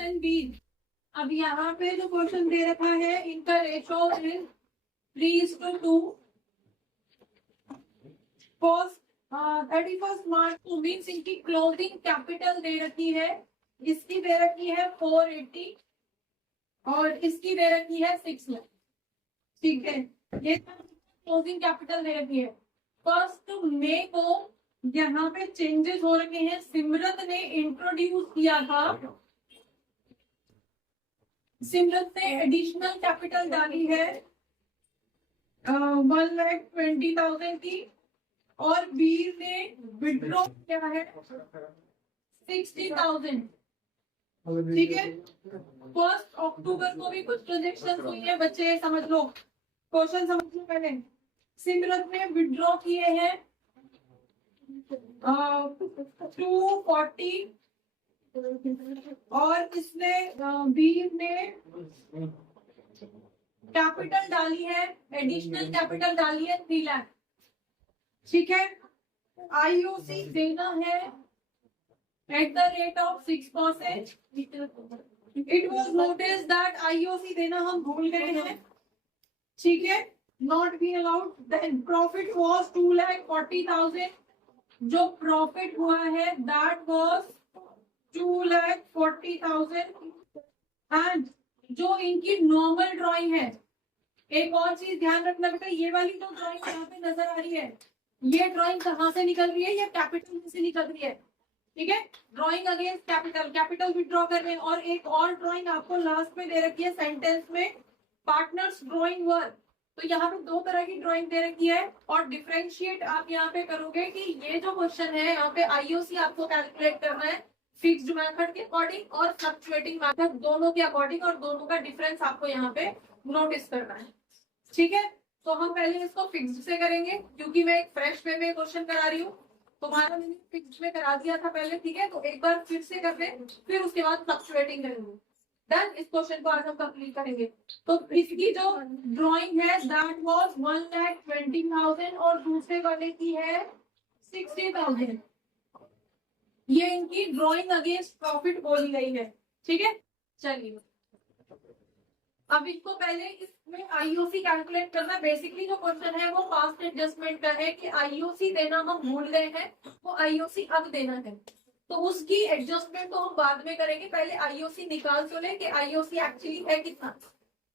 And B. अब यहाँ पे जो क्वेश्चन दे रखा है इनका रेशो इज 3:2। फर्स्ट 31 मार्च को मीन्स इनकी क्लोजिंग कैपिटल दे रखी है, इसकी दे रखी है 480 और इसकी दे रखी है 6 लाख। ठीक है, ये क्लोजिंग कैपिटल दे रखी है। फर्स्ट मई को यहाँ पे चेंजेस हो रखे हैं, सिमरत ने इंट्रोड्यूस किया था, सिमरत ने एडिशनल कैपिटल डाली है 1,20,000 की और वीर ने विड्रॉ किया है 60,000। ठीक है, 1 अक्टूबर को भी कुछ ट्रांजेक्शन हुई है बच्चे, समझ लो, क्वेश्चन समझ लो पहले। सिमरत ने विड्रॉ किए हैं 240 और इसने वीर ने कैपिटल डाली है, एडिशनल कैपिटल डाली है 3 लाख। ठीक है, आईओसी देना है at the rate of 6%। It was notice that IOC देना हम भूल गए हैं। ठीक है, not be allowed. Then profit was 2,40,000। जो प्रॉफिट हुआ है दैट वॉज 2,40,000। एंड जो इनकी नॉर्मल ड्राइंग है, एक और चीज ध्यान रखना बेटा, ये वाली जो ड्राइंग यहाँ पे नजर आ रही है, ये ड्राइंग कहाँ से निकल रही है? ये कैपिटल में से निकल रही है। ठीक है, drawing against capital, capital withdraw कर रहे हैं। और एक और ड्राइंग आपको लास्ट में दे रखी है सेंटेंस में, पार्टनर्स ड्राइंग वर्क। तो यहाँ पे 2 तरह की ड्राइंग दे रखी है और डिफरेंशिएट आप यहाँ पे करोगे कि ये जो क्वेश्चन है यहाँ पे आईओसी आपको कैलकुलेट करना है फिक्स्ड मेथड के अकॉर्डिंग और फ्लक्चुएटिंग मेथड, दोनों के अकॉर्डिंग, और दोनों का डिफरेंस आपको यहाँ पे नोटिस करना है। ठीक है, तो हम पहले इसको फिक्स्ड से करेंगे क्योंकि मैं एक फ्रेश वे में क्वेश्चन करा रही हूँ, तुम्हारा मैंने फिक्स्ड में करा दिया था पहले। ठीक है, तो एक बार फिर से कर ले, फिर उसके बाद फ्लक्चुएटिंग करेंगे। देन इस क्वेश्चन को आज हम कंप्लीट करेंगे। तो इसकी जो ड्राइंग है दैट वाज 1,20,000 और दूसरे वाले की है 60,000। ये इनकी ड्राइंग अगेंस्ट प्रॉफिट बोली गई है। ठीक है, चलिए अब इसको पहले इसमें आईओसी कैलकुलेट करना। बेसिकली जो क्वेश्चन है वो पास्ट एडजस्टमेंट का है कि आईओसी देना हम भूल गए हैं, वो आईओसी अब देना है, तो उसकी एडजस्टमेंट तो हम बाद में करेंगे। पहले आईओसी निकाल तो ले कि आईओसी एक्चुअली है कितना।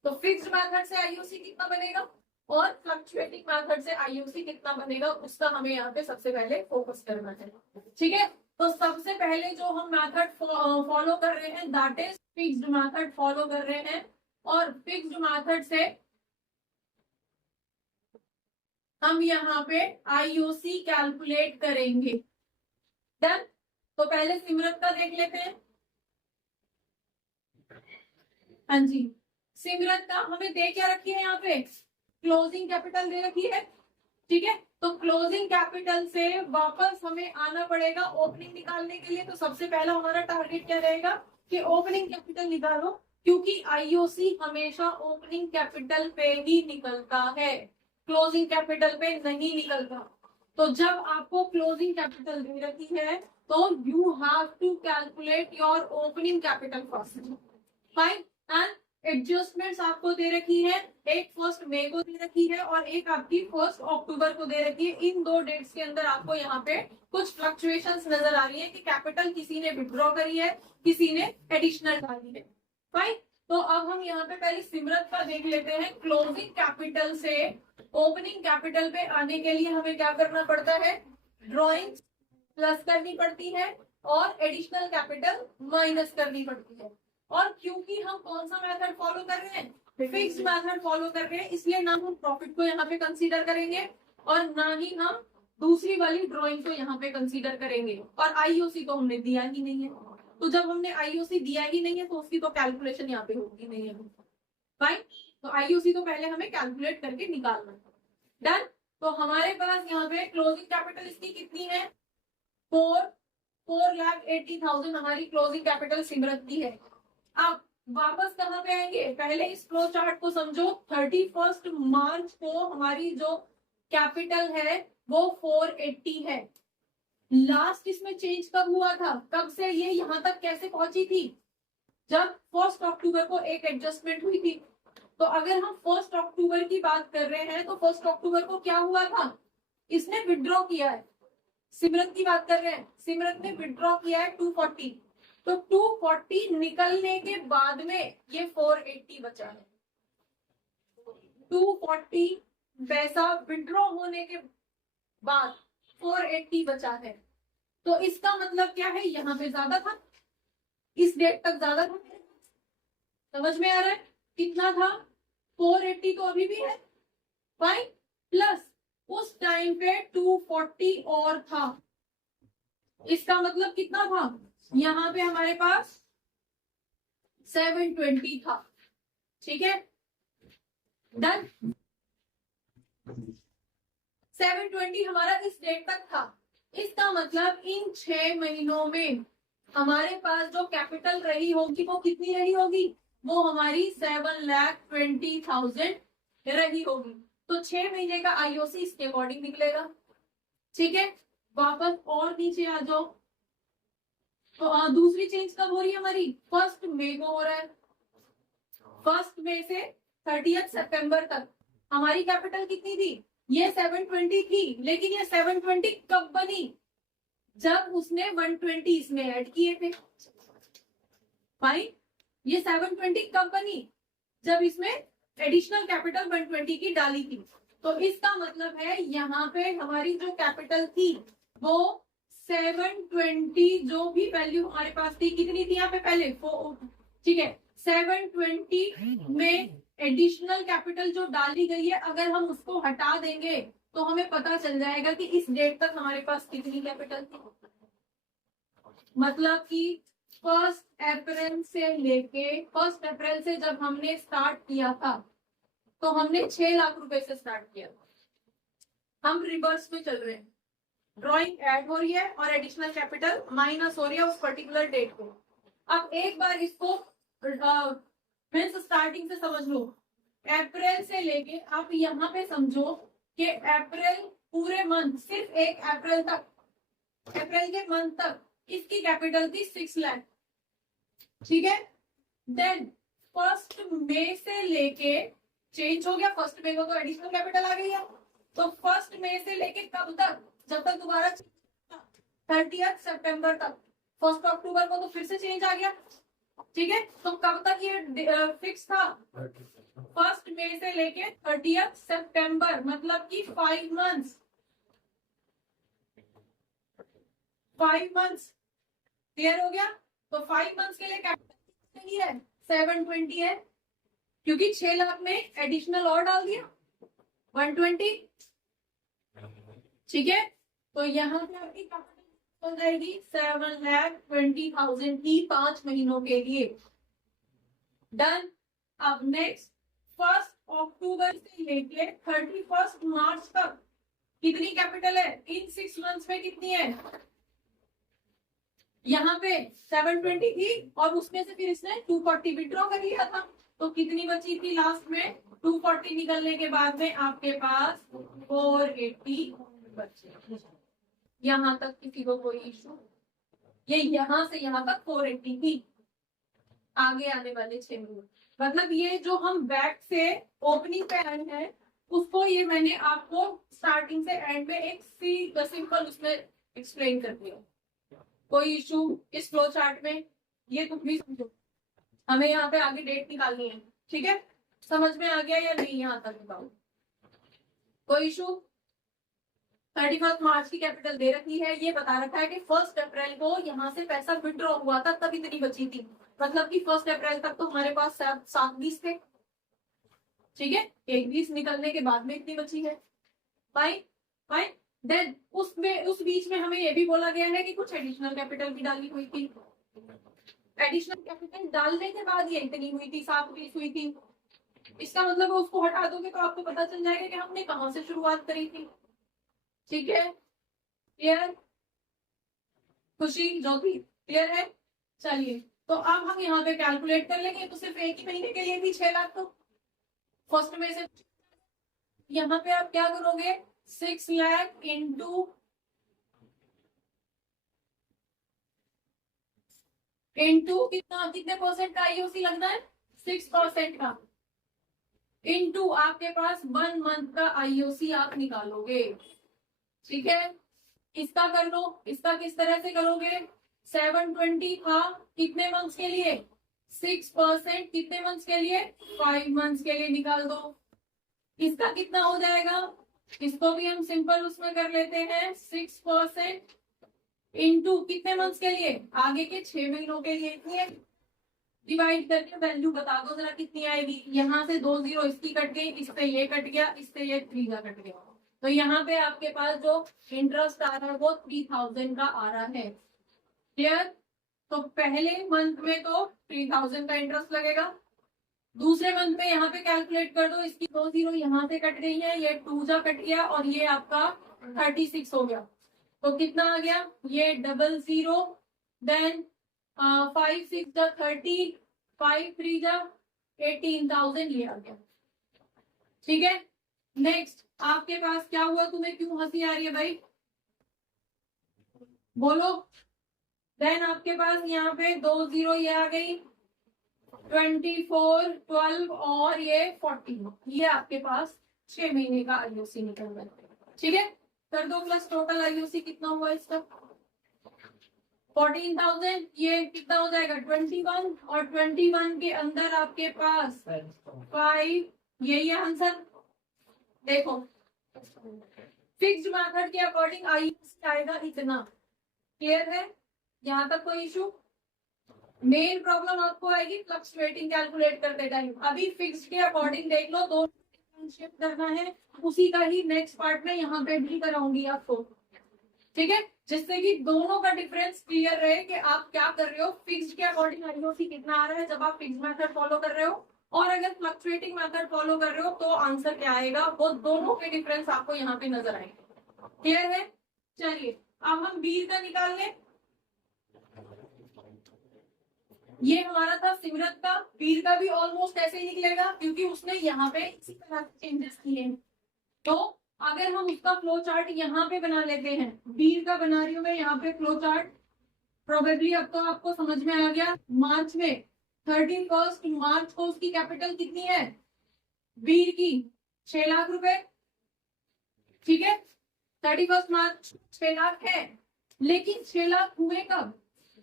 तो फिक्स्ड मेथड से आईओसी कितना बनेगा और फ्लक्चुएटिंग मेथड से आईओसी कितना बनेगा, उसका हमें यहाँ पे सबसे पहले फोकस करना है। ठीक है, तो सबसे पहले जो हम मेथड फॉलो कर रहे हैं that is fixed method follow कर रहे हैं और फिक्स्ड मेथड से हम यहाँ पे आईओसी कैलकुलेट करेंगे। डन, तो पहले सिमरत का देख लेते हैं। हाँ जी, सिमरत का हमें दे क्या रखी है यहाँ पे, क्लोजिंग कैपिटल दे रखी है। ठीक है, तो क्लोजिंग कैपिटल से वापस हमें आना पड़ेगा ओपनिंग निकालने के लिए। तो सबसे पहला हमारा टारगेट क्या रहेगा कि ओपनिंग कैपिटल निकालो, क्योंकि आईओसी हमेशा ओपनिंग कैपिटल पे ही निकलता है, क्लोजिंग कैपिटल पे नहीं निकलता। तो जब आपको क्लोजिंग कैपिटल दे रखी है तो you have to calculate your opening capital first. Fine, and adjustments आपको दे रखी है, एक 1 मई को दे रखी है और एक आपकी 1 अक्टूबर को दे रखी है। इन 2 डेट्स के अंदर आपको यहाँ पे कुछ फ्लक्चुएशंस नजर आ रही है कि कैपिटल किसी ने विड्रॉ करी है, किसी ने एडिशनल डाली है। फाइन, तो अब हम यहाँ पे पहले सिमरत का देख लेते हैं। क्लोजिंग कैपिटल से ओपनिंग कैपिटल पे आने के लिए हमें क्या करना पड़ता है, ड्रॉइंग प्लस करनी पड़ती है और एडिशनल कैपिटल माइनस करनी पड़ती है। और क्योंकि हम कौन सा मेथड फॉलो कर रहे हैं, फिक्स्ड मेथड फॉलो कर रहे हैं, इसलिए ना हम प्रॉफिट को यहाँ पे कंसीडर करेंगे और ना ही हम दूसरी वाली ड्राइंग को यहाँ पे कंसीडर करेंगे। और आईओसी तो हमने दिया ही नहीं है, तो जब हमने आईओसी दिया ही नहीं है तो उसकी तो कैलकुलेशन यहाँ पे होगी नहीं है। फाइन, तो आईओसी तो पहले हमें कैलकुलेट करके निकालना है। डन, तो हमारे पास यहाँ पे क्लोजिंग कैपिटल इसकी कितनी है, 4,80,000 हमारी क्लोजिंग कैपिटल सिमरत की है। अब वापस कहाँ पे आएंगे, पहले इस फ्लो चार्ट को समझो। 31 मार्च को हमारी जो कैपिटल है वो 480 है। लास्ट इसमें चेंज कब हुआ था, कब से ये यहाँ तक कैसे पहुंची थी, जब 1 अक्टूबर को एक एडजस्टमेंट हुई थी। तो अगर हम 1 अक्टूबर की बात कर रहे हैं तो 1 अक्टूबर को क्या हुआ था, इसने विड्रॉ किया है। सिमरन की बात कर रहे हैं, सिमरन ने विड्रॉ किया है 240, तो 240 निकलने के बाद में ये 480 बचा है। 240 पैसा विड्रॉ होने के बाद 480 बचा है। तो इसका मतलब क्या है, यहाँ पे ज्यादा था, इस डेट तक ज्यादा था। समझ में आ रहा है कितना था, 480 तो अभी भी है, फाइन, प्लस उस टाइम पे 240 और था। इसका मतलब कितना था, यहाँ पे हमारे पास 720 था। ठीक है, डन। 720 हमारा इस डेट तक था। इसका मतलब इन 6 महीनों में हमारे पास जो कैपिटल रही होगी वो कितनी रही होगी, वो हमारी 7,20,000 रही होगी। तो 6 महीने का आईओसी इसके अकॉर्डिंग निकलेगा। ठीक है, वापस और नीचे आ जाओ। तो दूसरी चेंज कब हो रही है हमारी, 1 मई को हो रहा है। 1 मई से 30 सितंबर तक हमारी कैपिटल कितनी थी, ये 720 थी। लेकिन ये 720 कब बनी, जब उसने 120 इसमें ऐड किए थे। भाई ये 720 कब बनी, जब इसमें एडिशनल कैपिटल 120 की डाली थी। तो इसका मतलब है यहाँ पे हमारी जो कैपिटल थी वो 720, जो भी वैल्यू हमारे पास थी, कितनी थी यहाँ पे पहले, ठीक है, 720 में एडिशनल कैपिटल जो डाली गई है, अगर हम उसको हटा देंगे तो हमें पता चल जाएगा कि इस डेट तक हमारे पास कितनी कैपिटल थी। मतलब कि 1 अप्रैल से लेके 1 अप्रैल से जब हमने स्टार्ट किया था तो हमने 6 लाख रुपए से स्टार्ट किया। हम रिवर्स में चल रहे हैं, ड्राइंग ऐड हो रही है और एडिशनल कैपिटल माइनस हो रही है उस पर्टिकुलर डेट को। अब एक बार इसको फिर स्टार्टिंग से समझ लो। अप्रैल से लेके आप यहाँ पे समझो कि अप्रैल पूरे मंथ, सिर्फ 1 अप्रैल तक, अप्रैल के मंथ तक इसकी कैपिटल थी 6 लाख। ठीक है, देन 1 मई से लेके चेंज हो गया, 1 मई को तो एडिशनल कैपिटल आ गई है। तो 1 मई से लेके कब तक, जब तक दोबारा 30 सितंबर तक। 1 अक्टूबर को तो फिर से चेंज आ गया। ठीक है, तो कब तक ये फिक्स था, 1 मई से लेके 30 सितंबर, मतलब कि 5 मंथ्स। 5 मंथ्स क्लियर हो गया। तो 5 मंथ्स के लिए कैपिटल कितनी है, 720 है, क्योंकि 6 लाख में एडिशनल और डाल दिया 120। ठीक है, तो यहाँ पे आपकी कैपिटल हो जाएगी 7,20,000 की 5 महीनों के लिए। डन। अब नेक्स्ट 1 अक्टूबर से लेके 31 मार्च तक कितनी कैपिटल है, इन 6 मंथ्स में कितनी है, यहाँ पे 720 थी और उसमें से फिर इसने 240 विड्रॉ कर लिया था। तो कितनी बची थी लास्ट में, 240 निकलने के बाद में आपके पास 480 बचे। यहाँ तक किसी को कोई इशू, ये यहाँ से यहाँ तक 480 थी। आगे आने वाले 6 महीने, मतलब ये जो हम बैक से ओपनिंग पे आए हैं उसको ये मैंने आपको स्टार्टिंग से एंड में एक सिंपल उसमें एक्सप्लेन कर दिया। कोई इशू इस फ्लो चार्ट में, ये तुम भी समझो। हमें यहाँ पे आगे डेट निकालनी है। ठीक है, समझ में आ गया या नहीं, यहाँ तक बताओ कोई इशू। 31 मार्च की कैपिटल दे रखी है, ये बता रखा है कि 1 अप्रैल को यहाँ से पैसा विड्रॉ हुआ था तब इतनी बची थी, मतलब कि 1 अप्रैल तक तो हमारे पास 7 20 थे। ठीक है, 1 20 निकलने के बाद में इतनी बची है। Fine fine. देन उस बीच में हमें ये भी बोला गया है कि कुछ एडिशनल कैपिटल भी डाली हुई थी। एडिशनल कैपिटल डालने के बाद ये इतनी हुई थी, 7 20 हुई थी। इसका मतलब उसको हटा दोगे तो आपको पता चल जाएगा कि हमने कहां से शुरुआत करी थी। ठीक है, क्लियर, खुशी, ज्योति, क्लियर है। चलिए, तो अब हम यहाँ पे कैलकुलेट कर लेंगे। तो सिर्फ एक ही महीने के लिए भी 6 लाख, तो 1 में से यहाँ पे आप क्या करोगे, 6 लाख इंटू इनटू कितने परसेंट का आईओसी लगना है, 6% का, इनटू आपके पास 1 मंथ का आईओसी आप निकालोगे। ठीक है, इसका कर लो, इसका किस तरह से करोगे, 720 था कितने मंथ्स के लिए, 6% कितने मंथ्स के लिए, 5 मंथ्स के लिए निकाल दो। इसका कितना हो जाएगा, इसको भी हम सिंपल उसमें कर लेते हैं, 6% इंटू कितने मंथ्स के लिए, आगे के 6 महीनों के लिए, इतनी डिवाइड करके वैल्यू बता दो जरा कितनी आएगी। यहाँ से 2 जीरो इसकी कट गई, इससे ये कट गया, इससे ये 3 का कट गया, तो यहाँ पे आपके पास जो इंटरेस्ट आ रहा है वो 3000 का आ रहा है। क्लियर, तो पहले मंथ में तो 3000 का इंटरेस्ट लगेगा, दूसरे मंथ में यहाँ पे कैलकुलेट कर दो, इसकी 2 जीरो यहाँ से कट गई है, ये 2 जा कट गया और ये आपका 36 हो गया, तो कितना आ गया, ये 00, देन 5 6 जा 30, 5 3 जा 18,000 ये आ गया। ठीक है, नेक्स्ट आपके पास क्या हुआ, तुम्हें क्यों हंसी आ रही है भाई, बोलो। देन आपके पास यहाँ पे 2 जीरो ये आ गई, 24 12 और ये 40, ये आपके पास 6 महीने का आईओसी निकल रहा है। ठीक है, कर दो प्लस, टोटल आईओसी कितना हुआ इसका, 14,000, ये कितना हो जाएगा 21, और 21 के अंदर आपके पास 5, यही है आंसर। देखो फिक्स्ड मेथड के अकॉर्डिंग आईओसी आएगा इतना, क्लियर है, यहाँ तक कोई इशू। मेन प्रॉब्लम आपको आएगी फ्लक्चुएटिंग कैलकुलेट करते टाइम, अभी फिक्स्ड के अकॉर्डिंग देख लो, दो शिफ्ट करना है, उसी का ही नेक्स्ट पार्ट में यहाँ पे भी कराऊंगी आपको। ठीक है, जिससे कि दोनों का डिफरेंस क्लियर रहे कि आप क्या कर रहे हो, फिक्स्ड के अकॉर्डिंग आईओसी कितना आ रहा है जब आप फिक्स्ड मेथड फॉलो कर रहे हो, और अगर फ्लक्चुएटिंग मेथड फॉलो कर रहे हो तो आंसर क्या आएगा, वो दोनों के डिफरेंस आपको यहाँ पे नजर आएंगे। क्लियर है, चलिए अब हम बीर का निकाल लें। ये हमारा था सिमरत का, बीर का भी ऑलमोस्ट ऐसे ही निकलेगा क्योंकि उसने यहाँ पे इसी तरह से चेंजेस किए। तो अगर हम उसका फ्लो चार्ट यहाँ पे बना लेते हैं, बीर का बना रही हूँ मैं यहाँ पे फ्लो चार्ट, प्रोबेबली अब तो आपको समझ में आ गया। मार्च में 31 मार्च को उसकी कैपिटल कितनी है, बीर की 6 लाख रुपए। ठीक है, 31 मार्च 6 लाख है, लेकिन 6 लाख हुए कब,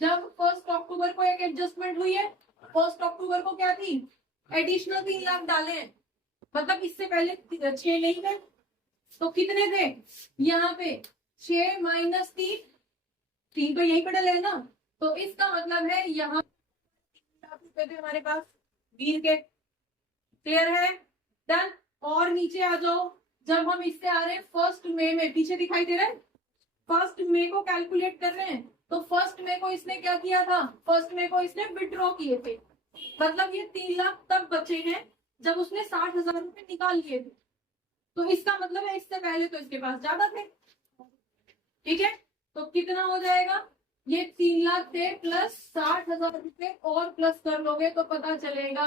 जब 1 अक्टूबर को एक एडजस्टमेंट हुई है। 1 अक्टूबर को क्या थी, एडिशनल 3 लाख डाले हैं, मतलब इससे पहले 6 नहीं थे, तो कितने थे यहाँ पे 6 माइनस 3 तो यही पे डले ना, तो इसका मतलब है यहाँ 3 लाख रुपए थे हमारे पास बीर के। क्लियर है, डन। और नीचे आ जाओ, जब हम इससे आ रहे हैं 1 मई में, पीछे दिखाई दे रहा है 1 मई को कैलकुलेट कर रहे हैं, तो 1 मई को इसने क्या किया था, 1 मई को इसने विड्रॉ किए थे, मतलब ये 3 लाख तक बचे हैं जब उसने 60,000 रुपए निकाल लिए थे, तो इसका मतलब है इससे पहले तो इसके पास ज्यादा थे। ठीक है, तो कितना हो जाएगा, ये 3 लाख थे प्लस 60,000 रुपए और प्लस कर लोगे तो पता चलेगा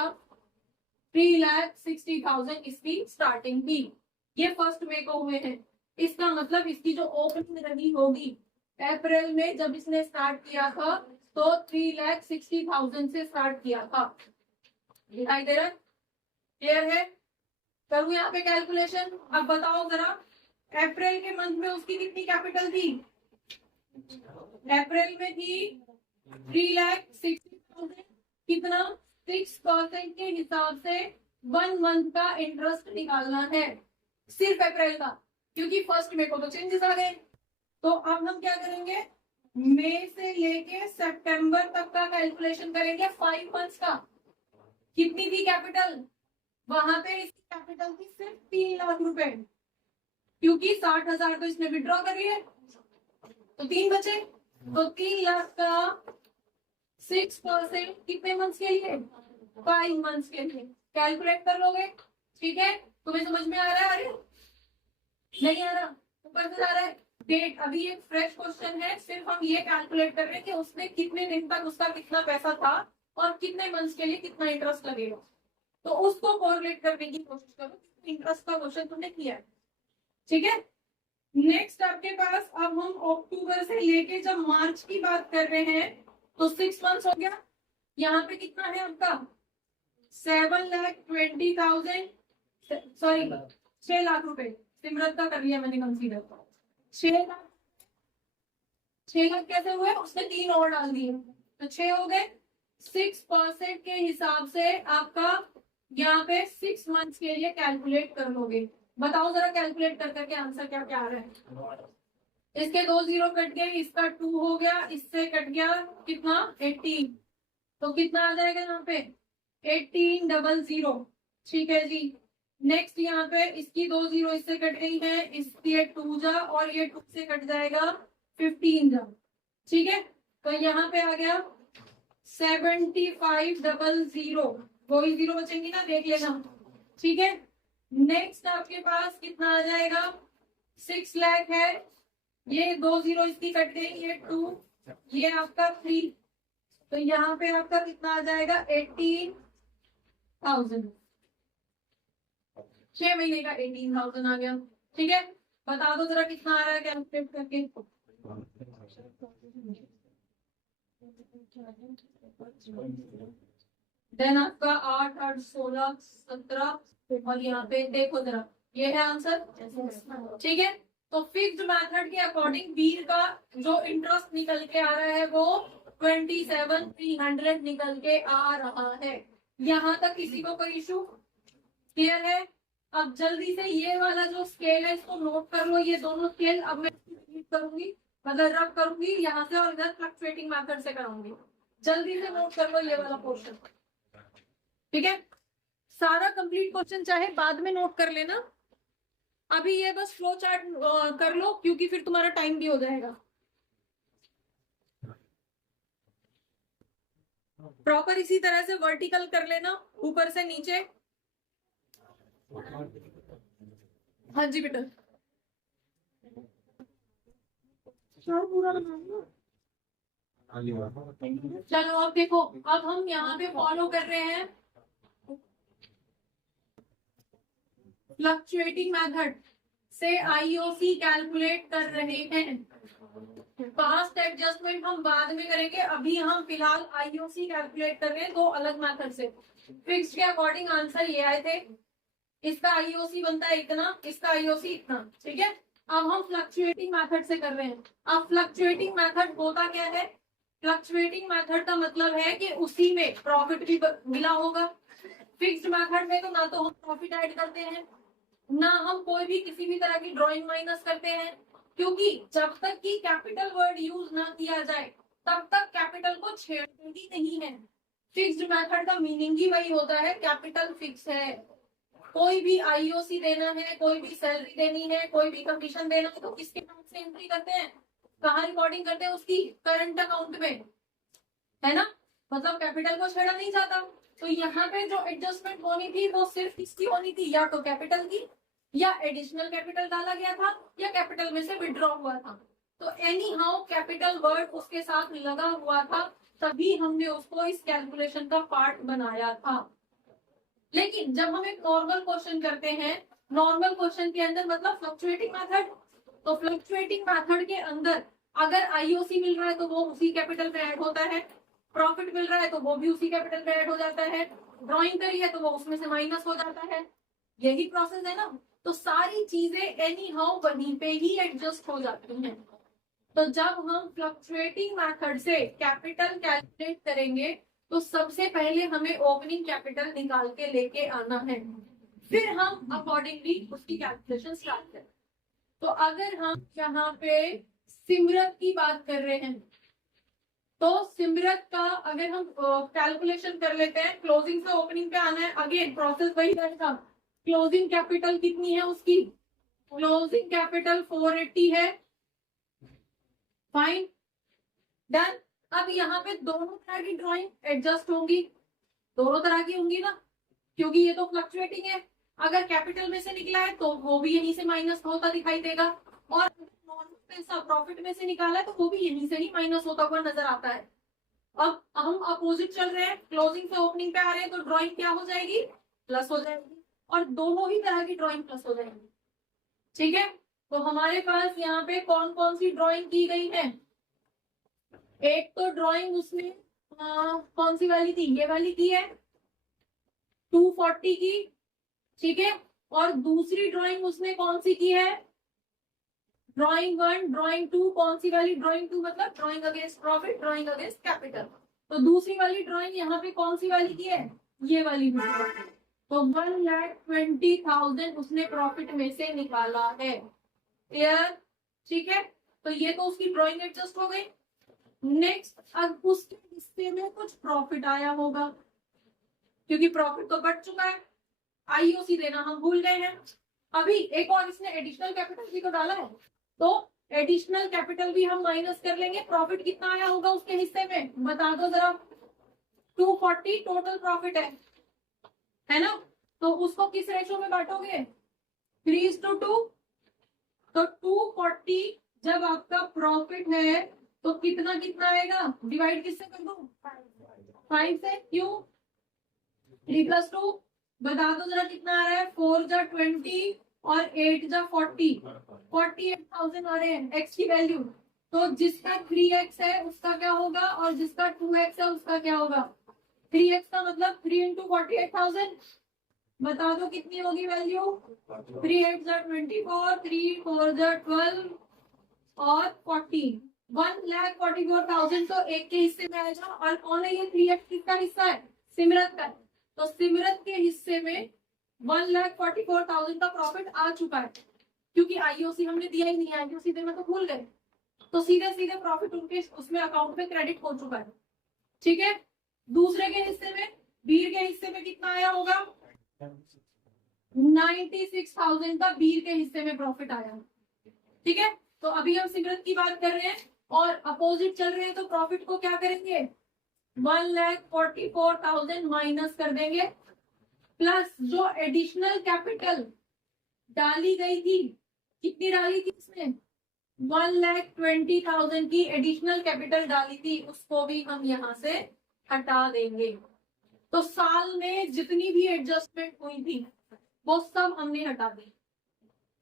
3,60,000 इसकी स्टार्टिंग थी। ये 1 मई को हुए हैं, इसका मतलब इसकी जो ओपनिंग रही होगी अप्रैल में जब इसने स्टार्ट किया था, तो 3,60,000 से स्टार्ट किया था। दिखाई दे रहा है, क्लियर है, करूँ यहाँ पे कैलकुलेशन। अब बताओ जरा, अप्रैल के मंथ में उसकी कितनी कैपिटल थी, अप्रैल में थी 3,60,000, कितना 6% के हिसाब से 1 मंथ का इंटरेस्ट निकालना है, सिर्फ अप्रैल का, क्योंकि 1 मई को तो चेंजेस आ गए। तो अब हम क्या करेंगे, मई से लेके सितंबर तक का कैलकुलेशन करेंगे, 5 मंथ्स का। कितनी थी कैपिटल, वहां पे इसकी कैपिटल थी सिर्फ 3 लाख रुपए, क्योंकि 60,000 तो इसने विड्रॉ कर लिया, तो 3 बचे, तो 3 लाख का 6% कितने मंथ्स के लिए, 5 मंथ्स के लिए, कैलकुलेट कर लोगे। ठीक है, तुम्हें समझ में आ रहा है, अरे नहीं आ रहा, ऊपर से आ रहा है। डेट अभी एक फ्रेश क्वेश्चन है, सिर्फ हम ये कैलकुलेट कर रहे हैं कि उसने कितने दिन तक उसका कितना पैसा था और कितने मंथ्स के लिए कितना इंटरेस्ट लगेगा, तो उसको कोरिलेट करने की कोशिश करो, इंटरेस्ट का क्वेश्चन तुमने किया है। ठीक है, नेक्स्ट आपके पास, अब हम अक्टूबर से लेके जब मार्च की बात कर रहे हैं, तो 6 मंथ्स हो गया। यहाँ पे कितना है आपका 7,20,000, सॉरी 6 लाख रुपए। सिमरत का कर लिया मैंने कंसीडर। 6 लाख, 6 लाख कैसे हुए, उसने 3 और डाल दिए तो 6 हो गए। 6% के हिसाब से आपका यहाँ पे 6 मंथ्स के लिए कैलकुलेट कर लोगे। बताओ जरा कैलकुलेट कर करके आंसर क्या क्या आ रहा है। इसके 2 जीरो कट गए, इसका 2 हो गया, इससे कट गया कितना 18, तो कितना आ जाएगा यहाँ पे 1800। ठीक है जी। नेक्स्ट यहाँ पे इसकी 2 जीरो इससे कट गई है, इसलिए 2 जा और ये 2 से कट जाएगा 15 जा। ठीक है, तो यहाँ पे आ गया 7500, वही जीरो बचेंगी ना, देख लेना। ठीक है, नेक्स्ट आपके पास कितना आ जाएगा 6 लाख है, ये 2 जीरो इसकी कट गई, ये 2, ये आपका 3, तो यहाँ पे आपका कितना आ जाएगा 18,000। 6 महीने का 18,000 आ गया। ठीक है, बता दो जरा कितना आ रहा है कैलकुलेट करके। देन आपका 8 8 16 17, और यहाँ पे देखो जरा, ये है आंसर। ठीक है, तो फिक्स्ड मेथड के अकॉर्डिंग वीर का जो इंटरेस्ट निकल के आ रहा है वो 27,300 निकल के आ रहा है। यहाँ तक किसी को कोई इशू क्लियर है। अब जल्दी से ये वाला जो स्केल है इसको नोट कर लो, ये दोनों स्केल अब मैं करूंगी, मतलब रब करूंगी यहाँ से और इधर फ्लक्चुएटिंग मेथड से कराऊंगी। जल्दी से नोट कर लो ये वाला पोर्शन। ठीक है, सारा कंप्लीट क्वेश्चन चाहे बाद में नोट कर लेना, अभी ये बस फ्लो चार्ट कर लो क्योंकि फिर तुम्हारा टाइम भी हो जाएगा। प्रॉपर इसी तरह से वर्टिकल कर लेना, ऊपर से नीचे। हाँ जी बेटा, चलो अब देखो, अब हम यहाँ पे फॉलो कर रहे हैं फ्लक्चुएटिंग मेथड से आईओसी कैलकुलेट कर रहे हैं। पास्ट एडजस्टमेंट हम बाद में करेंगे, अभी हम फिलहाल आईओसी कैलकुलेट कर रहे हैं दो अलग मेथड से। फिक्स्ड के अकॉर्डिंग आंसर ये आए थे, इसका आईओसी बनता है इतना, इसका आईओसी इतना। ठीक है, अब हम फ्लक्चुएटिंग मेथड से कर रहे हैं। अब फ्लक्चुएटिंग मेथड होता क्या है, फ्लक्चुएटिंग मेथड का मतलब है कि उसी में प्रॉफिट भी मिला होगा। फिक्स्ड मेथड में तो ना तो हम प्रॉफिट ऐड करते हैं, ना हम कोई भी किसी भी तरह की ड्राइंग माइनस करते हैं, क्योंकि जब तक कि कैपिटल वर्ड यूज ना किया जाए तब तक कैपिटल को छेड़ते ही नहीं है। फिक्स्ड मेथड का मीनिंग ही वही होता है, कैपिटल फिक्स है। कोई भी आईओसी देना है, कोई भी सैलरी देनी है, कोई भी कमीशन देना है, तो किसके अकाउंट से एंट्री करते हैं, कहाँ रिकॉर्डिंग करते हैं, उसकी करंट अकाउंट में, है ना। मतलब कैपिटल को छेड़ा नहीं जाता। तो यहाँ पे जो एडजस्टमेंट होनी थी वो सिर्फ किसकी होनी थी, या तो कैपिटल की, या एडिशनल कैपिटल डाला गया था, या कैपिटल में से विड्रॉ हुआ था। तो एनी हाउ कैपिटल वर्ड उसके साथ लगा हुआ था, तभी हमने उसको इस कैलकुलेशन का पार्ट बनाया था। लेकिन जब हम एक नॉर्मल क्वेश्चन करते हैं, नॉर्मल क्वेश्चन के अंदर मतलब फ्लक्चुएटिंग मेथड, तो फ्लक्चुएटिंग मेथड के अंदर अगर आईओसी मिल रहा है तो वो उसी कैपिटल में ऐड होता है, प्रॉफिट मिल रहा है तो वो भी उसी कैपिटल में ऐड हो जाता है, ड्रॉइंग करी है तो वो उसमें से माइनस हो जाता है। यही प्रोसेस है ना। तो सारी चीजें एनी हाउ वहीं पे ही एडजस्ट हो जाती हैं। तो जब हम फ्लक्चुएटिंग मेथड से कैपिटल कैलकुलेट करेंगे तो सबसे पहले हमें ओपनिंग कैपिटल निकाल के लेके आना है, फिर हम अकॉर्डिंगली उसकी कैलकुलेशन स्टार्ट करें। तो अगर हम यहाँ पे सिमरत की बात कर रहे हैं तो सिमरत का अगर हम कैलकुलेशन कर लेते हैं, क्लोजिंग से ओपनिंग पे आना है, अगेन प्रोसेस वही रहेगा। क्लोजिंग कैपिटल कितनी है उसकी, क्लोजिंग कैपिटल 480 है, फाइन डन। अब यहाँ पे दोनों तरह की ड्राइंग एडजस्ट होंगी, दोनों तरह की होंगी ना, क्योंकि ये तो फ्लक्चुएटिंग है। अगर कैपिटल में से निकला है तो वो भी यहीं से माइनस होता दिखाई देगा, और पैसा प्रॉफिट में से निकाला है तो वो भी यहीं से ही माइनस होता हुआ नजर आता है। अब हम अपोजिट चल रहे हैं, क्लोजिंग से ओपनिंग पे आ रहे हैं, तो ड्राइंग क्या हो जाएगी, प्लस हो जाएगी, और दोनों ही तरह की ड्राइंग प्लस हो जाएगी। ठीक है, तो हमारे पास यहाँ पे कौन कौन सी ड्राइंग की गई है, एक तो ड्राइंग उसने कौन सी वाली थी, ये वाली की है 240 की, ठीक है। और दूसरी ड्राइंग उसने कौन सी की है, ड्राइंग 1, ड्राइंग 2, कौन सी वाली ड्राइंग 2 मतलब drawing against profit, drawing against capital. तो दूसरी वाली ड्राइंग यहाँ पे कौन सी वाली की है, ये वाली ड्राइंग। तो 1,20,000 उसने प्रॉफिट में से निकाला है। क्लियर, ठीक है। तो ये तो उसकी ड्राइंग एडजस्ट हो गई। नेक्स्ट, अब उसके हिस्से में कुछ प्रॉफिट आया होगा, क्योंकि प्रॉफिट तो बढ़ चुका है, आईओसी देना हम भूल गए हैं। अभी एक और इसने एडिशनल कैपिटल भी तो डाला है, तो एडिशनल कैपिटल भी हम माइनस कर लेंगे। प्रॉफिट कितना आया होगा उसके हिस्से में, बता दो जरा। 240 टोटल प्रॉफिट है ना। तो उसको किस रेशो में बांटोगे, 3:2। तो 240 जब आपका प्रॉफिट है तो कितना कितना आएगा, डिवाइड किससे कर दो, 5 से। क्यों, 3+2, बता दो जरा कितना आ रहा है, 4 जा 20 और 8 जा 40, 48,000 आ रहे हैं एक्स की वैल्यू। तो जिसका 3x है उसका क्या होगा, और जिसका 2x है उसका क्या होगा। 3x का मतलब 3 इंटू 48,000, बता दो कितनी होगी वैल्यू, 3 8 जा 24, 3 4 जा 12 और 40, 1,44,000 तो एक के हिस्से में आएगा। और कौन है ये 3x, किसका हिस्सा है, सिमरत का। तो सिमरत के हिस्से में 1,44,000 का प्रॉफिट आ चुका है, क्योंकि आईओसी हमने दिया ही नहीं है, आईओसी देना तो भूल गए। तो सीधे सीधे प्रॉफिट उनके उसमें अकाउंट में क्रेडिट हो चुका है, ठीक है। दूसरे के हिस्से में, वीर के हिस्से में कितना आया होगा, 96,000 का वीर के हिस्से में प्रॉफिट आया, ठीक है। तो अभी हम सिमरत की बात कर रहे हैं और अपोजिट चल रहे हैं, तो प्रॉफिट को क्या करेंगे, 1,44,000 माइनस कर देंगे, प्लस जो एडिशनल कैपिटल डाली गई थी, कितनी डाली थी इसमें, 1,20,000 की एडिशनल कैपिटल डाली थी, उसको भी हम यहाँ से हटा देंगे। तो साल में जितनी भी एडजस्टमेंट हुई थी वो सब हमने हटा दी,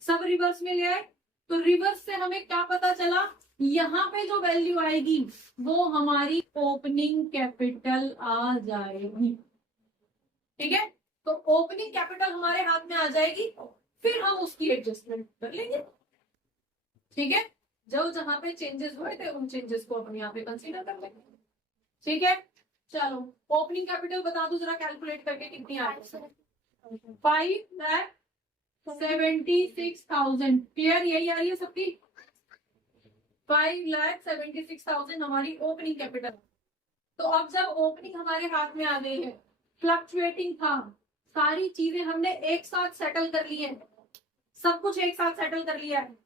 सब रिवर्स में ले आए। तो रिवर्स से हमें क्या पता चला, यहाँ पे जो वैल्यू आएगी वो हमारी ओपनिंग कैपिटल आ जाएगी, ठीक है। तो ओपनिंग कैपिटल हमारे हाथ में आ जाएगी, फिर हम उसकी एडजस्टमेंट कर लेंगे, ठीक है। जो जहां पे चेंजेस हुए थे उन चेंजेस को अपन यहाँ पे कंसीडर कर लेंगे, ठीक है। चलो ओपनिंग कैपिटल बता दो जरा कैलकुलेट करके कितनी आ रही है, 5,76,000। क्लियर, यही आ रही है सबकी, 5,76,000 हमारी ओपनिंग कैपिटल। तो अब जब ओपनिंग हमारे हाथ में आ गई है, फ्लक्चुएटिंग था, सारी चीजें हमने एक साथ सेटल कर ली है, सब कुछ एक साथ सेटल कर लिया है,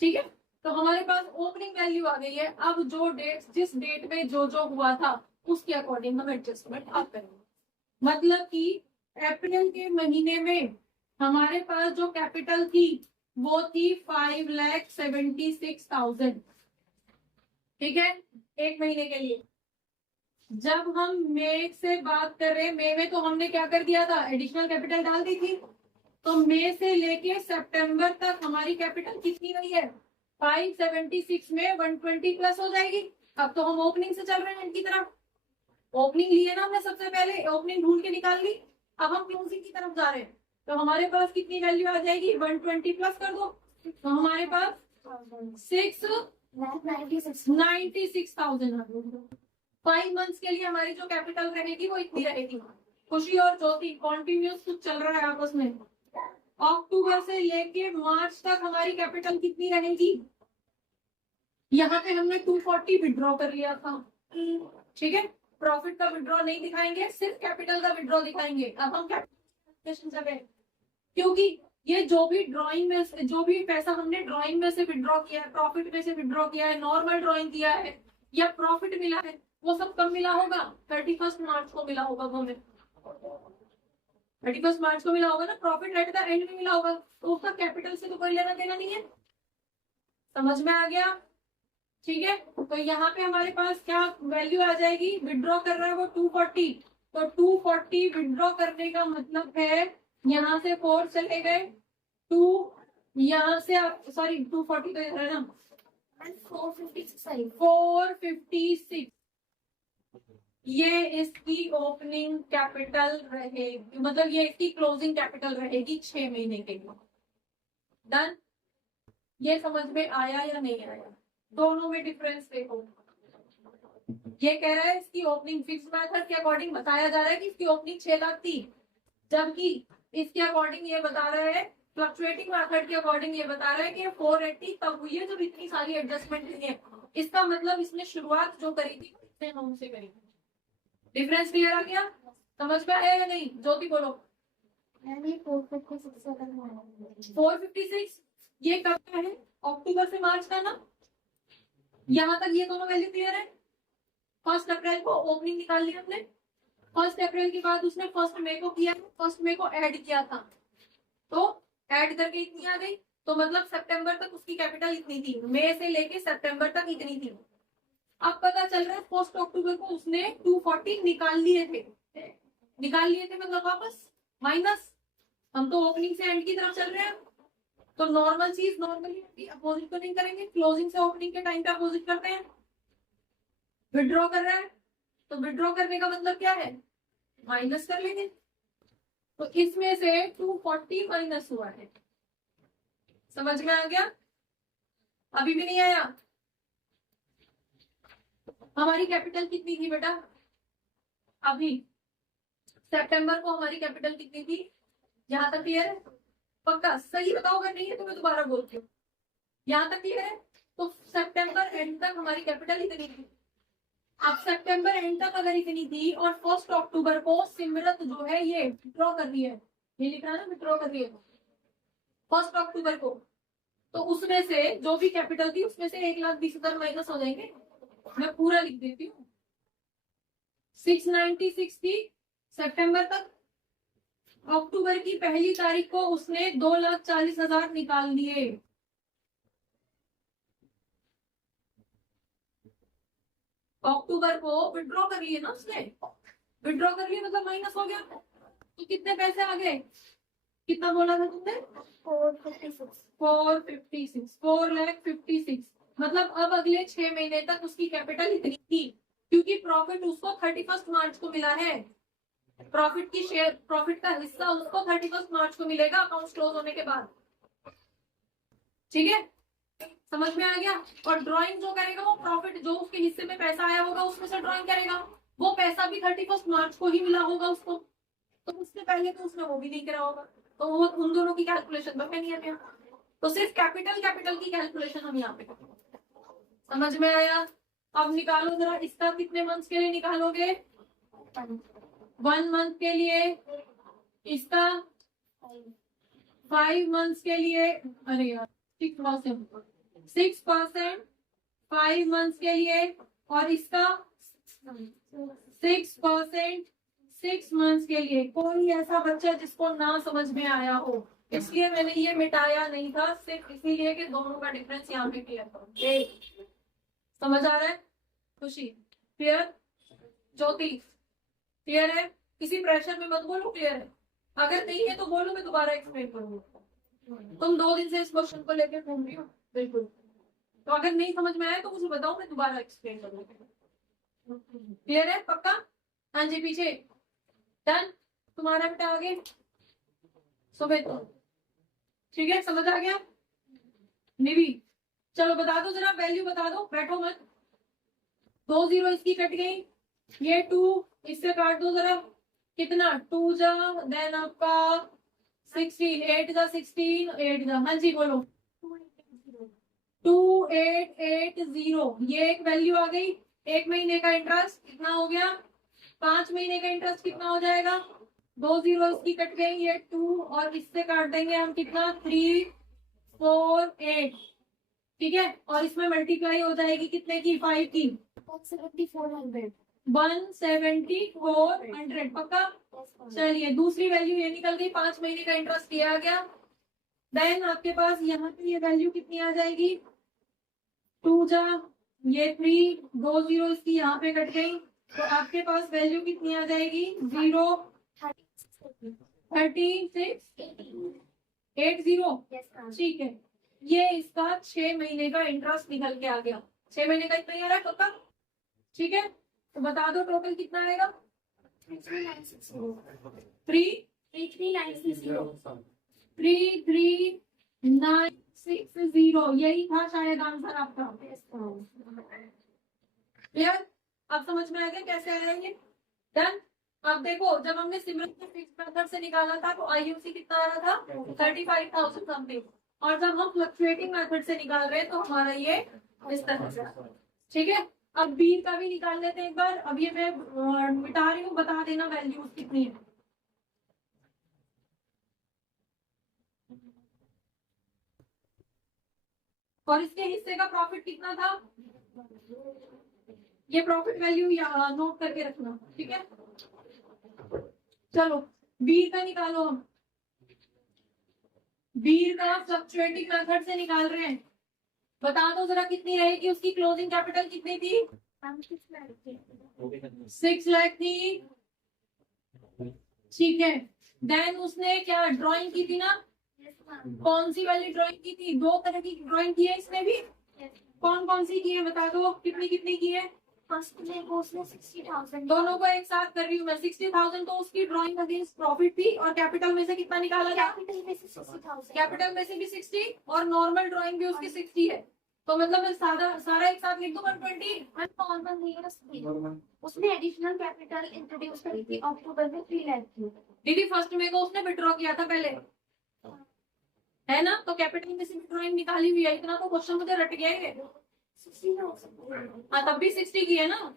ठीक है। तो हमारे पास ओपनिंग वैल्यू आ गई है। अब जो डेट, जिस डेट में जो जो हुआ था उसके अकॉर्डिंग हम एडजस्टमेंट अब करेंगे। मतलब कि अप्रैल के महीने में हमारे पास जो कैपिटल थी वो थी 5,76,000, ठीक है, एक महीने के लिए। जब हम मई से बात कर रहे हैं, मई में तो हमने क्या कर दिया था, एडिशनल कैपिटल डाल दी थी। तो मई से लेके सितंबर तक हमारी कैपिटल कितनी गई है, 576 में 120 प्लस हो जाएगी। अब तो हम ओपनिंग से चल रहे हैं इनकी तरफ, ओपनिंग ली है ना हमने, सबसे पहले ओपनिंग ढूंढ के निकाल ली, अब हम क्लोजिंग की तरफ जा रहे हैं। तो हमारे पास कितनी वैल्यू आ जाएगी, 120 प्लस कर दो, तो हमारे पास 96,000। 5 मंथ्स के लिए हमारी जो कैपिटल रहेगी वो इतनी रहेगी। खुशी और ज्योति कॉन्टिन्यूस कुछ चल रहा है आपस में। अक्टूबर से लेके मार्च तक हमारी कैपिटल कितनी रहेगी, यहाँ पे हमने 240 विड्रॉ कर लिया था, ठीक है। प्रॉफिट का विड्रॉ नहीं दिखाएंगे, सिर्फ कैपिटल का विड्रॉ दिखाएंगे। अब हम कैपिटल, क्योंकि ये जो भी ड्राइंग में, जो भी पैसा हमने ड्राइंग में से विड्रॉ किया है, प्रॉफिट में से विड्रॉ किया है, नॉर्मल ड्राइंग किया है या प्रॉफिट मिला है, वो सब कब मिला होगा, 31 मार्च को मिला होगा। वो हमें 31 मार्च को मिला होगा ना, प्रॉफिट एट द एंड में मिला होगा, तो उसका कैपिटल से तो कोई लेना देना नहीं है। समझ में आ गया, ठीक है। तो यहाँ पे हमारे पास क्या वैल्यू आ जाएगी, विड्रॉ कर रहा है वो 240, तो 240 विड्रॉ करने का मतलब है यहाँ से 4 चले गए, 2 यहाँ से आप, सॉरी 240 तो है ना, 456 ये इसकी ओपनिंग कैपिटल रहेगी, मतलब ये इसकी क्लोजिंग कैपिटल रहेगी 6 महीने के लिए। डन। ये समझ में आया या नहीं आया? दोनों में डिफरेंस देखो। ये कह रहा है इसकी ओपनिंग फिक्स मेथड के अकॉर्डिंग बताया जा रहा है कि इसकी ओपनिंग 6 लाख थी, जबकि इसके अकॉर्डिंग ये बता रहे हैं, फ्लक्चुएटिंग मेथड के अकॉर्डिंग ये बता रहा है कि 480 तब हुई है जब इतनी सारी एडजस्टमेंट हुई है। इसका मतलब इसने शुरुआत जो करी थी इतने अमाउंट से करी थी। डिफरेंस क्लियर आ गया? समझ में आया या नहीं? ज्योति बोलो। 456 ये कब का है? अक्टूबर से मार्च का ना। यहाँ तक ये दोनों वैल्यू क्लियर है। 1 अप्रैल को ओपनिंग निकाल ली हमने। 1 अप्रैल के बाद उसने 1 मई को किया, 1 मई को ऐड किया था, तो ऐड करके इतनी आ गई, तो मतलब सितंबर तक उसकी कैपिटल इतनी थी, मई से लेके सितंबर तक इतनी थी। अब पता चल रहा है 1 अक्टूबर को उसने 240 निकाल लिए थे। मतलब वापस माइनस। हम तो ओपनिंग से एंड की तरफ चल रहे हैं, तो नॉर्मल चीज नॉर्मली अपोजिट तो नहीं करेंगे, क्लोजिंग से ओपनिंग के टाइम पे अपोजिट करते हैं। विड्रॉ कर रहा है तो विड्रॉ करने का मतलब क्या है? माइनस कर लेंगे। तो इसमें से 240 माइनस हुआ है। समझ में आ गया? अभी भी नहीं आया? हमारी कैपिटल कितनी थी बेटा? अभी सितंबर को हमारी कैपिटल कितनी थी? यहाँ तक क्लियर है? पक्का सही बताओ, अगर नहीं है तो मैं दोबारा बोलती हूँ। यहाँ तक क्लियर है? तो सितंबर एंड तक हमारी कैपिटल इतनी थी। अब सितंबर एंड तक अगर इतनी थी और 1 अक्टूबर को सिमरत जो है ये विड्रॉ कर रही है, ये लिख रहा है ना, विड्रॉ कर रही है 1 अक्टूबर को, तो उसमें से जो भी कैपिटल थी उसमें से 1,20,000 माइनस हो जाएंगे। मैं पूरा लिख देती हूँ। 696 थी सितंबर तक, अक्टूबर की 1 तारीख को उसने 2,40,000 निकाल दिए। अक्टूबर को विड्रॉ कर लिए ना उसने, विड्रॉ कर लिए मतलब माइनस हो गया, तो कितने पैसे आ गए? कितना बोला था तुमने? 4,56 मतलब अब अगले 6 महीने तक उसकी कैपिटल इतनी थी, क्योंकि प्रॉफिट उसको 31 मार्च को मिला है। प्रॉफिट की शेयर, प्रॉफिट का हिस्सा उसको 31 मार्च को मिलेगा अकाउंट क्लोज होने के बाद। ठीक है, समझ में आ गया? और ड्राइंग जो करेगा वो प्रॉफिट जो उसके हिस्से में पैसा आया होगा उसमें से ड्राइंग करेगा, वो पैसा भी 31 मार्च को ही मिला होगा उसको, तो उससे पहले तो उसने वो भी नहीं करा होगा, तो वो उन दोनों की कैलकुलेशन तो है नहीं है। तो सिर्फ कैपिटल की कैलकुलेशन हम यहाँ पे करेंगे। समझ में आया? अब निकालो जरा, इसका कितने मंथ्स के लिए निकालोगे? 1 मंथ के लिए, इसका 5 मंथ्स के लिए, अरे यार 6% 5 मंथ्स के लिए, और इसका 6% 6 मंथ्स के लिए। कोई ऐसा बच्चा जिसको ना समझ में आया हो, इसलिए मैंने ये मिटाया नहीं था, सिर्फ इसीलिए कि दोनों का डिफरेंस यहाँ पे क्लियर करो। समझ आ रहा है? खुशी क्लियर? ज्योति क्लियर है? किसी प्रेशर में मत बोलो क्लियर है, अगर नहीं है तो बोलो, मैं दोबारा एक्सप्लेन करूंगी। तुम 2 दिन से इस क्वेश्चन को लेकर घूम रही हो, बिल्कुल, तो अगर नहीं समझ में आया तो मुझे बताओ, मैं दोबारा एक्सप्लेन करूंगी। क्लियर है? पक्का? हाँ जी, पीछे डन। तुम्हारा बेटा आगे सुबह, ठीक है, समझ आ गया? निवी चलो बता दो जरा, वैल्यू बता दो, बैठो मत। 2 जीरो इसकी कट गई, ये 2 इससे काट दो जरा, कितना 2 जा, देन आपका 16, 8 जा 16, 8 जा, हाँ जी बोलो 2880, ये एक वैल्यू आ गई। 1 महीने का इंटरेस्ट कितना हो गया? 5 महीने का इंटरेस्ट कितना हो जाएगा? 2 जीरो इसकी कट गई, ये 2 और इससे काट देंगे हम कितना, 348, ठीक है, और इसमें मल्टीप्लाई हो जाएगी कितने की? 5 की, 17400, पक्का? चलिए दूसरी वैल्यू ये निकल गई, 5 महीने का इंटरेस्ट दिया गया। देन आपके पास यहाँ पे ये वैल्यू कितनी आ जाएगी? 2 जा, ये 3, 2 जीरो इसकी यहाँ पे कट गई, तो आपके पास वैल्यू कितनी आ जाएगी? 03680, ठीक है। ये इसका 6 महीने का इंटरेस्ट निकल के आ गया। 6 महीने का इतना ही आ रहा है टोटल, ठीक है। तो बता दो टोटल कितना आएगा। 33,960 यही था शायद आंसर आपका। क्लियर, अब समझ में आ गया कैसे आया ये। डन। अब देखो जब हमने सिमरन के फिक्स मेथड से निकाला था तो आईयूसी कितना आ रहा था 35,000 समथिंग, और जब हम फ्लक्चुएटिंग मेथड से निकाल रहे हैं तो हमारा ये इस तरह से, ठीक है। अब बी का भी निकाल लेते हैं एक बार। अब ये मैं मिटा रही हूँ, बता देना वैल्यूज कितनी है। और इसके हिस्से का प्रॉफिट कितना था, ये प्रॉफिट वैल्यू नोट करके रखना, ठीक है। चलो बी का निकालो हम। बी का फ्लक्चुएटिंग मेथड से निकाल रहे हैं। बता दो जरा कितनी रहेगी उसकी क्लोजिंग कैपिटल कितनी थी। 6 लाख थी, ठीक है। देन उसने क्या ड्राइंग की थी ना, कौन सी वाली ड्राइंग की थी, 2 तरह की ड्राइंग की है इसमें भी। कौन कौन सी की है बता दो, कितनी कितनी की है। उसने 60,000, दोनों को एक साथ कर रही हूँ मैं। 60,000 तो उसकी ड्राइंग अगेंस्ट प्रॉफिट थी, और कैपिटल में से कितना निकाला था, कैपिटल में से भी 60 और नॉर्मल ड्राइंग भी उसकी 60 है। तो मतलब मैं सारा एक साथ लिख दूं 120। उसने एडिशनल कैपिटल इंट्रोड्यूस करी थी अक्टूबर में 3 लाख की। दीदी फर्स्ट में को उसने विड्रॉ किया था पहले, है ना, तो कैपिटल में से भी ड्राइंग निकाली हुई है। इतना तो क्वेश्चन मुझे रट गया है। हाँ तब भी 60 की है ना।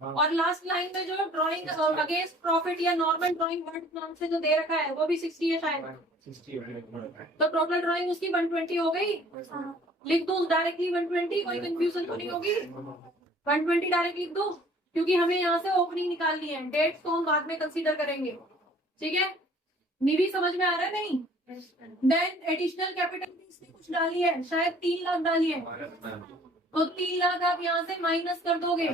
और लास्ट लाइन में जो ड्राइंग अगेंस्ट प्रॉफिट या नॉर्मल ड्राइंग वर्ड नाम से जो दे रखा है वो भी 60 है शायद। तो टोटल ड्राइंग उसकी 120 हो गई। लिख दूं डायरेक्टली 120, कोई कंफ्यूजन तो नहीं होगी। 120 डायरेक्ट लिख दूं, क्योंकि हमें यहाँ से ओपनिंग निकालनी है। डेट्स तो हम बाद में कंसीडर करेंगे, ठीक है। निवी समझ में आ रहा है नहीं। देन एडिशनल कैपिटल इसने कुछ डाली है, शायद 3 लाख डाली है। तो 3 लाख आप यहाँ से माइनस कर दोगे,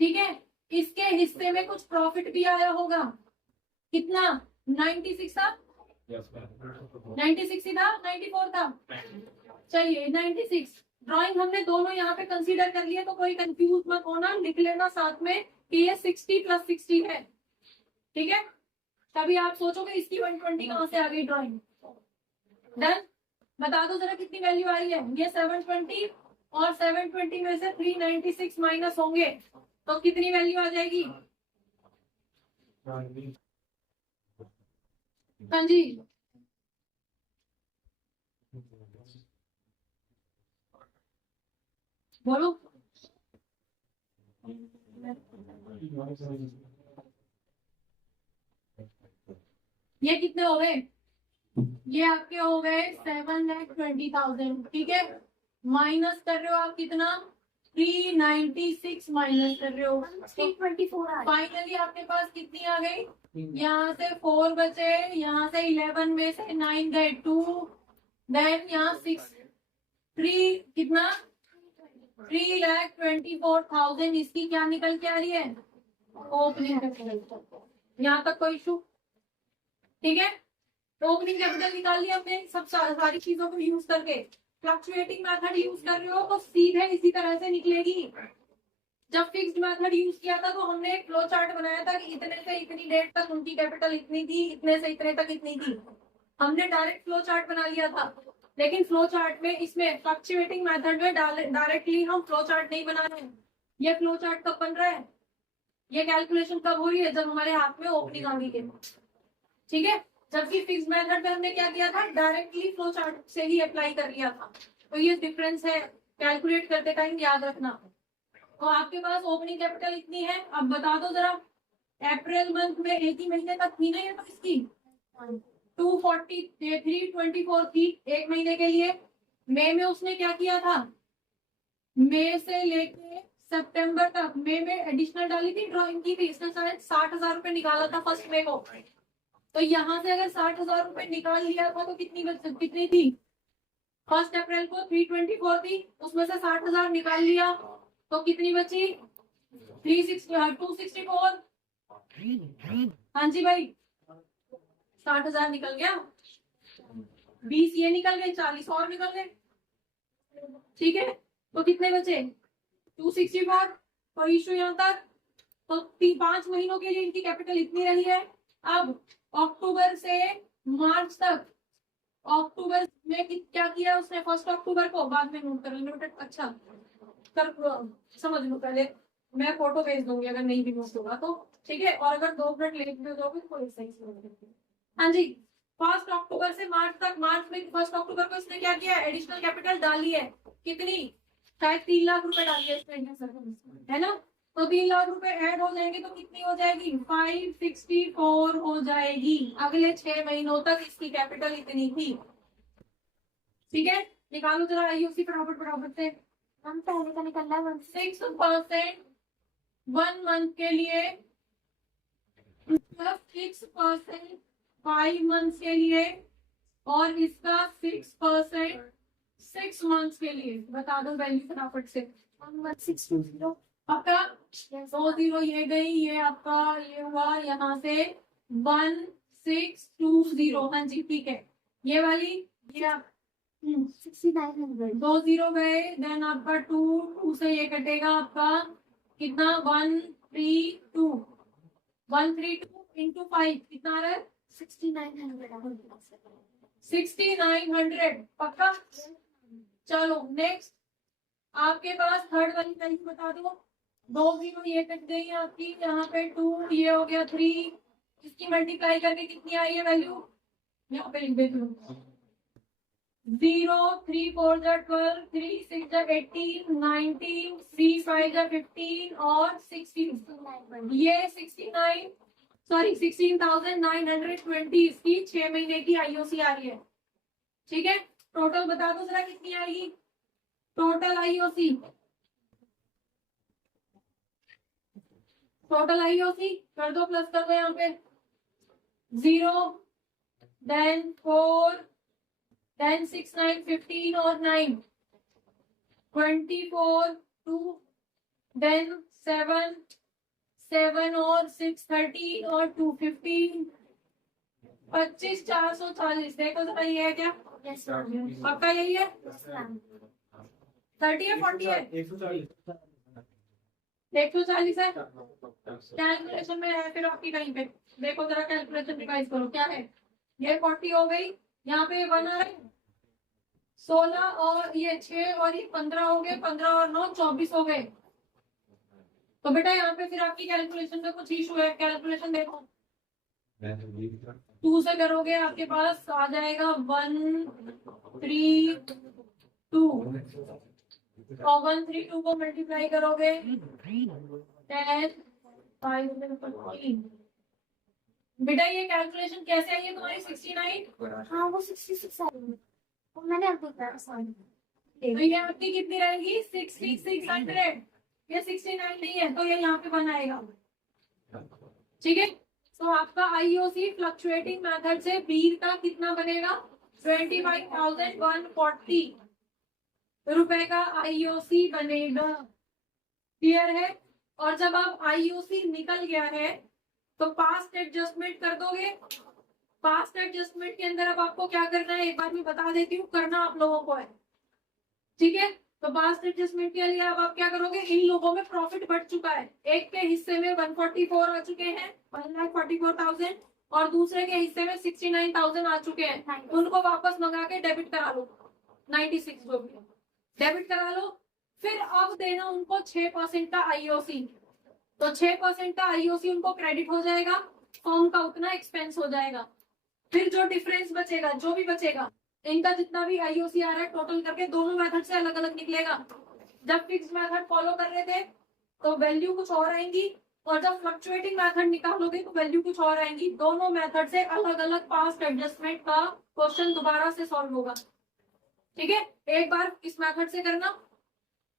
ठीक है। इसके हिस्से में कुछ प्रॉफिट भी आया होगा, कितना 96 था, 96 ही था, 94 था, चलिए 96। ड्राइंग हमने दोनों यहाँ पे कंसीडर कर लिया, तो कोई कंफ्यूज मत होना, लिख लेना साथ में कि ये 60 + 60 है, ठीक है। तभी आप सोचोगे इसकी 120 कहाँ से आ गई ड्राइंग। डन। बता दो जरा कितनी वैल्यू आ रही है। ये 720 और 720 में से 396 माइनस होंगे तो कितनी वैल्यू आ जाएगी। हाँ जी, बोलो। ये कितने हो गए, ये आपके हो गए 7,20,000, ठीक है। माइनस कर रहे हो आप कितना, 396 माइनस कर रहे हो, 324 फाइनली आपके पास कितनी आ गई। यहाँ से 4 बचे, यहाँ से 11 में से 9 गए 2, देन यहाँ 6 3 कितना 3,24,000 इसकी क्या निकल के आ रही है ओपनिंग। यहाँ तक कोई इशू, ठीक है। तो ओपनिंग कैपिटल निकाल लिया हमने सब सारी चीजों को यूज करके। फ्लक्चुएटिंग मेथड यूज कर रहे हो तो सीधे इसी तरह से निकलेगी। जब फिक्स्ड मेथड यूज किया था तो हमने एक फ्लो चार्ट बनाया था कि इतने से इतनी डेट तक उनकी कैपिटल इतनी थी, इतने से इतने तक इतनी थी। हमने डायरेक्ट फ्लो चार्ट बना लिया था, लेकिन फ्लो चार्ट में इसमें फ्लक्चुएटिंग मेथड में डायरेक्टली हम फ्लो चार्ट नहीं बना रहे हैं। ये फ्लो चार्ट कब बन रहा है, ये कैलकुलेशन कब हो रही है, जब हमारे हाथ में ओपनिंग आ गई है, ठीक है। जबकि फिक्स मेथड में हमने क्या किया था, डायरेक्टली फ्लो चार्ट से ही अप्लाई कर लिया था। तो ये डिफरेंस है, कैलकुलेट करते टाइम याद रखना। तो आपके पास ओपनिंग कैपिटल इतनी है। अब बता दो जरा, अप्रैल मंथ में एक ही महीने तक थी ना ये, तो इसकी 324 थी एक महीने के लिए। मई में उसने क्या किया था, मई से लेके सितंबर तक मई में एडिशनल डाली थी, ड्राइंग की थी, इसने शायद 60,000 रुपए निकाला था फर्स्ट मई को। तो यहाँ से अगर 60,000 रुपए निकाल लिया था तो कितनी थी, 1 अप्रैल को 324 थी, उसमें से 60,000 निकाल लिया तो कितनी बची 264। हाँ जी भाई, 60,000 निकल गया। 20 ये निकल गए, 40 और निकल गए। ठीक है, तो कितने बचे? 264। कोई इशू यहाँ तक? तो 5 महीनों के लिए इनकी कैपिटल इतनी रही है। अब अक्टूबर से मार्च तक, अक्टूबर में क्या किया उसने? 1 अक्टूबर को, बाद में नोट कर नोटेड, अच्छा कर समझ लो, पहले मैं फोटो भेज दूंगी अगर नहीं भी नोट होगा तो। ठीक है, और अगर 2 मिनट लेट भी दोगे तो सही से। हाँ जी, 1 अक्टूबर से मार्च तक, मार्च में 1 अक्टूबर को इसने क्या किया? एडिशनल कैपिटल डाली है। कितनी? शायद 3 लाख रुपए डाली है इसमें, है ना? तो 3 लाख रुपए ऐड हो जाएंगे तो कितनी हो जाएगी? 564 हो जाएगी। अगले 6 महीनों तक इसकी कैपिटल इतनी थी। ठीक है, निकालो जरा आईओसी फटाफट फटाफट से। हम पहले का निकलना है 6% 1 मंथ के लिए, 6% 5 मंथ्स के लिए, और इसका 6% 6 मंथ्स के लिए। बता दो वैल्यू फटाफट से। 1620। आपका 2 0 ये गई, ये आपका ये हुआ यहाँ से 1620। हाँ जी ठीक है, ये वाली ये आप 6900। 2 0 गए, देन आपका 2 से ये कटेगा आपका कितना? 132 इंटू 5 कितना आ रहा है? 6900। 6900 पक्का। चलो नेक्स्ट, आपके पास थर्ड वाली वैल्यू बता दो। 2 0 ये कट गई आपकी, यहाँ पे 2 ये हो गया 3, इसकी मल्टीप्लाई करके कितनी आई है वैल्यू? यहाँ पे लिख देती हूँ। 0 3 4 12 3 6 18 19 3 5 15 और 16। ये 16,920 इसकी 6 महीने की आईओसी आ रही है। ठीक है, टोटल बता दो जरा कितनी आएगी टोटल आईओसी? टोटल आईओसी कर दो, प्लस कर दो यहाँ पे 0, देन 4, देन 6 9 15 और 9 24 2, देन 7 7 और 6 13 और 2 15 25 440। देखो जरा ये है क्या? Yes, ma'am. पक्का यही है? Yes, ma'am. 30 है 40 है? 140 है। कैलकुलेशन में है फिर आपकी कहीं पे। देखो जरा कैलकुलेशन रिवाइज करो क्या है। ये 40 हो गई, यहाँ पे 1 आ रहा है, 16 और ये 6 और ये 15 हो गए, 15 और 9 24 हो गए। तो बेटा यहाँ पे फिर आपकी कैलकुलेशन में कुछ इशू है। कैलकुलेशन देखो, 2 से करोगे आपके पास आ जाएगा 132 और 132 को मल्टीप्लाई करोगे 10 5 15। बेटा ये कैलकुलेशन कैसे आई है तुम्हारी? 69। हाँ वो 66 आई है। वो मैंने अभी कहा सॉरी। तो ये आपकी कितनी रहेगी? 6600। ये 69 नहीं है तो ये यहाँ पे बनाएगा। ठीक है, तो आपका आईओसी फ्लक्चुएटिंग मेथड से बीर का कितना बनेगा? 25,140 रुपए का आईओसी बनेगा। क्लियर है? और जब आप आईओसी निकल गया है तो पास्ट एडजस्टमेंट कर दोगे। पास्ट एडजस्टमेंट के अंदर अब आपको क्या करना है एक बार मैं बता देती हूँ, करना आप लोगों को है। ठीक है, तो पास्ट एडजस्टमेंट के लिए अब आप क्या करोगे? इन लोगों में प्रॉफिट बढ़ चुका है। एक के हिस्से में 144 आ चुके हैं, 1,44,000, और दूसरे के हिस्से में 69,000 आ चुके हैं। उनको वापस मंगा के डेबिट करा लो, 96 जो भी डेबिट करा लो। फिर अब देना उनको 6% का आईओसी। तो 6% का आईओसी उनको क्रेडिट हो जाएगा, फॉर्म का उतना एक्सपेंस हो जाएगा। फिर जो डिफरेंस बचेगा, जो भी बचेगा, इनका जितना भी आईओसी आ रहा है टोटल करके दोनों मेथड से अलग अलग निकलेगा। जब फिक्स मेथड फॉलो कर रहे थे तो वैल्यू कुछ और आएंगी, और जब फ्लक्चुएटिंग मेथड निकालोगे तो वैल्यू कुछ और आएंगी। दोनों मेथड से अलग अलग पास्ट एडजस्टमेंट का क्वेश्चन दोबारा से सॉल्व होगा। ठीक है, एक बार इस मेथड से करना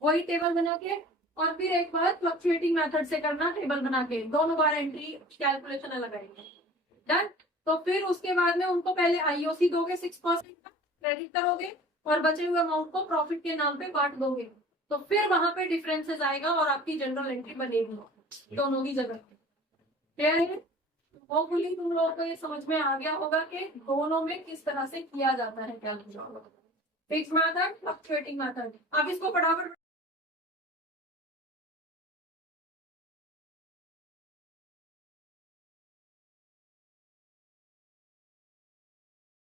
वही टेबल बना के, और फिर एक बार फ्लक्चुएटिंग मेथड से करना टेबल बना के, दोनों बार एंट्री कैलकुलेशन अलग आएगी। डन। तो फिर उसके बाद में उनको पहले आईओसी दोगे 6% का, क्रेडिट करोगे और बचे हुए अमाउंट को प्रॉफिट के नाम पे बांट दोगे। तो फिर वहां पे डिफरेंसेस आएगा और आपकी जनरल एंट्री बनेगी दोनों की जगह। क्लियर है? होपफुली तुम लोगों को ये समझ में आ गया होगा कि दोनों में किस तरह से किया जाता है calculation. Fix method, fluctuating method. अब इसको फटाफट